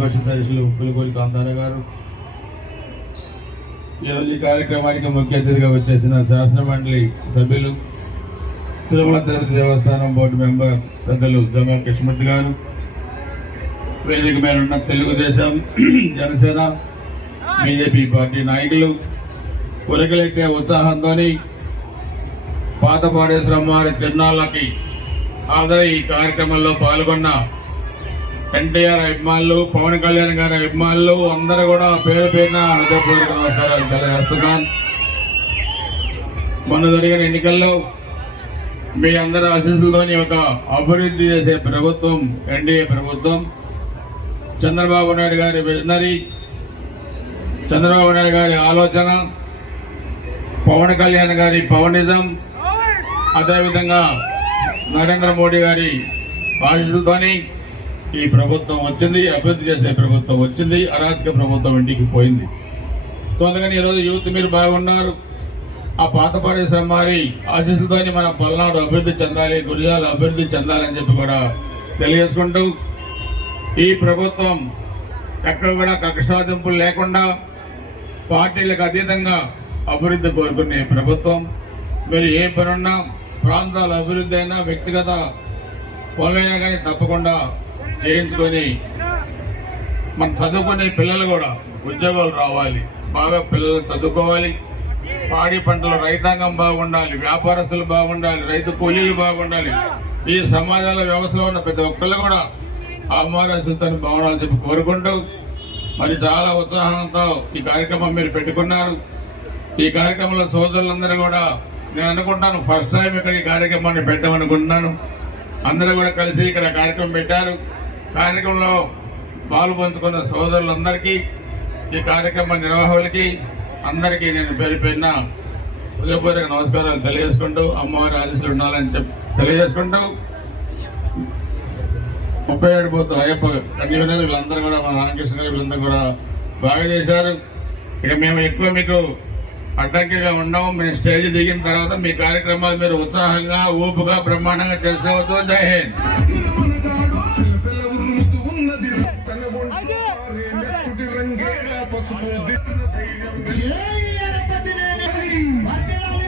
గౌరవపక్ష సదస్సులు పులిగోలు కాంతారా గారు ఈరోజు ఈ కార్యక్రమానికి ముఖ్య అతిథిగా వచ్చేసిన శాసన మండలి సభ్యులు తిరుమల తిరుపతి దేవస్థానం బోర్డు మెంబర్ పెద్దలు జమా కృష్ణమూర్తి గారు వేదిక మీద ఉన్న తెలుగుదేశం జనసేన బీజేపీ పార్టీ నాయకులు ఉరకలెక్కే ఉత్సాహంతో పాత పాడేశ్వరమ్మ వారి తిరునాళ్ళకి ఆదరణ ఈ కార్యక్రమంలో పాల్గొన్న ఎన్టీఆర్ అభిమానులు పవన్ కళ్యాణ్ గారి అభిమానులు అందరూ కూడా పేరు పేరున హృదయపూర్వక నమస్కారాలు తెలియజేస్తున్నాను మొన్న జరిగిన ఎన్నికల్లో మీ అందరి ఆశీస్సులతోని ఒక అభివృద్ధి చేసే ప్రభుత్వం ఎన్డీఏ ప్రభుత్వం చంద్రబాబు నాయుడు గారి విజనరీ చంద్రబాబు నాయుడు గారి ఆలోచన పవన్ కళ్యాణ్ గారి పవనిజం అదేవిధంగా నరేంద్ర మోడీ గారి ఆశీస్సులతోని ఈ ప్రభుత్వం వచ్చింది అభివృద్ధి చేసే ప్రభుత్వం వచ్చింది అరాచక ప్రభుత్వం ఇంటికి పోయింది సో అందుకని ఈరోజు యూత్ మీరు బాగున్నారు ఆ పాతపాడి శ్రమారి ఆశీస్సులతోనే మనం పల్నాడు అభివృద్ధి చెందాలి గురిజాలు అభివృద్ధి చెందాలని చెప్పి కూడా తెలియజేసుకుంటూ ఈ ప్రభుత్వం ఎక్కడ కూడా కక్షాదింపులు లేకుండా పార్టీలకు అతీతంగా అభివృద్ధి కోరుకునే ప్రభుత్వం మీరు ఏ పనున్నా ప్రాంతాల అభివృద్ధి అయినా వ్యక్తిగత పనులైనా కానీ తప్పకుండా చేయించుకొని మనం చదువుకునే పిల్లలు కూడా ఉద్యోగాలు రావాలి బాగా పిల్లలు చదువుకోవాలి పాడి పంటల రైతాంగం బాగుండాలి వ్యాపారస్తులు బాగుండాలి రైతు కూలీలు బాగుండాలి ఈ సమాజాల వ్యవస్థలో ఉన్న ప్రతి ఒక్కళ్ళు కూడా అమ్మవారాసులతో బాగుండాలని చెప్పి కోరుకుంటూ మరి చాలా ఉత్సాహంతో ఈ కార్యక్రమం మీరు పెట్టుకున్నారు ఈ కార్యక్రమంలో సోదరులందరూ కూడా నేను అనుకుంటాను ఫస్ట్ టైం ఇక్కడ ఈ కార్యక్రమాన్ని పెట్టామనుకుంటున్నాను అందరూ కూడా కలిసి ఇక్కడ కార్యక్రమం పెట్టారు కార్యక్రమంలో పాలు పంచుకున్న సోదరులందరికీ ఈ కార్యక్రమ నిర్వాహకులకి అందరికీ నేను పేరు పెట్టిన హృదయపూర్వక నమస్కారాలు తెలియజేసుకుంటూ అమ్మవారి ఆశీస్సులు ఉండాలని చెప్పి తెలియజేసుకుంటూ ముప్పై ఏడు పోతు అయ్యప్ప కన్వీనర్ వీళ్ళందరూ కూడా మన రామకృష్ణ గారు వీళ్ళందరూ కూడా బాగా చేశారు ఇక మేము ఎక్కువ మీకు అడ్డంకిగా ఉన్నాము మేము స్టేజ్ దిగిన తర్వాత మీ కార్యక్రమాలు మీరు ఉత్సాహంగా ఊపుగా బ్రహ్మాండంగా చేసేవద్దు జై హింద్ పసుపు జై గణపతి